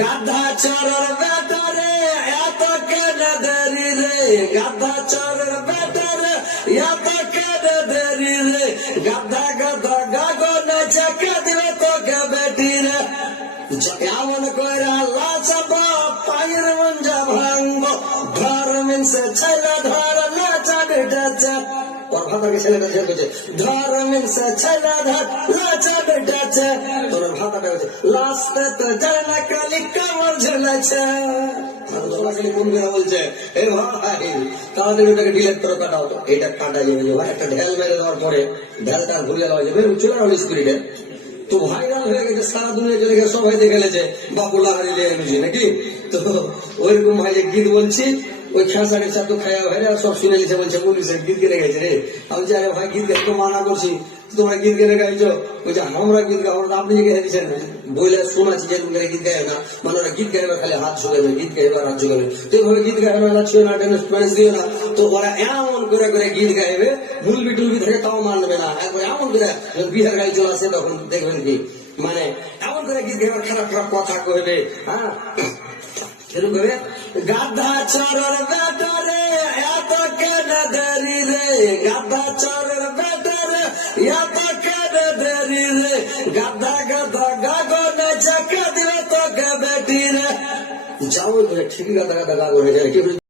গাধা চোরের বেটারে এত কেন দেরি রে, গাধা চোরের বেটারে এত কেন দেরি রে, গাধা গাধা গাগনে চাকা দিবে তোকে বেটি রে। এমন করে আল্লাহ চাপ পায়ের মঞ্জা ভাঙব, ধর মিনসে ছেলে ধর লাচা বেটাছে। ওর ভাতাকে ছেলেটা ছেড়ে গেছে, ধর মিনসে ছেলে ধর লাচা বেটাছে। তোর ভাতাটা গেছে লাস্টে তো যায় না কালি কামড় ঝুলেছে। কোন কথা বলছে এ ভাই, তাহলে ওটাকে ডিলেট করে কাটাও তো। এটা কাটা যাবে যে ভাই, একটা ঢেল মেরে দেওয়ার পরে ঢেলটা ঘুরে যাওয়া যাবে, চলে যাবে স্পিরিটে তো ভাইরাল হয়ে গেছে, সারা দুনিয়া চলে গেছে, সবাই দেখে গেছে বাপুলা হারিয়ে এনেছি নাকি। তো ওইরকম ভাই যে গীত বলছি, ওই খেসাড়ির সাথে খায়া ভাইরা সব শুনে নিছে, বলছে পুলিশে গীত গেলে গেছে রে। আমি বলছি আরে ভাই গীত গাইতে মানা করছি, তোমরা গীত গেলে গাইছো। বলছে আমরা গীত গাও, আপনি যে গেয়ে দিচ্ছেন বইলে শোনাচ্ছি যে তুমি গীত গাই না, মানে ওরা গীত গাইবে খালি হাত ঝুঁকাবে, গীত গাইবার হাত ঝুঁকাবে। তো এইভাবে গীত গাইবে না, ছিল না টেন্স দিও না। তো ওরা এমন করে করে গীত গাইবে, ভুলবি টুলবি থাকে তাও মানবে না। একবার এমন করে বিহার গাড়ি চলে আসে, তখন দেখবেন কি মানে এমন করে গীত গাইবার, খারাপ খারাপ কথা কইবে। হ্যাঁ এরকম করে গাধা চোরের বেটারে এত কেন দেরি রে, গাধা চোরের বেটারে এত কেন দেরি রে, গাধা গাধা গাগনে চাকা দিবে তোকে বেটি রে। যাও ঠিক গাধা গাধা গাগনে যায়।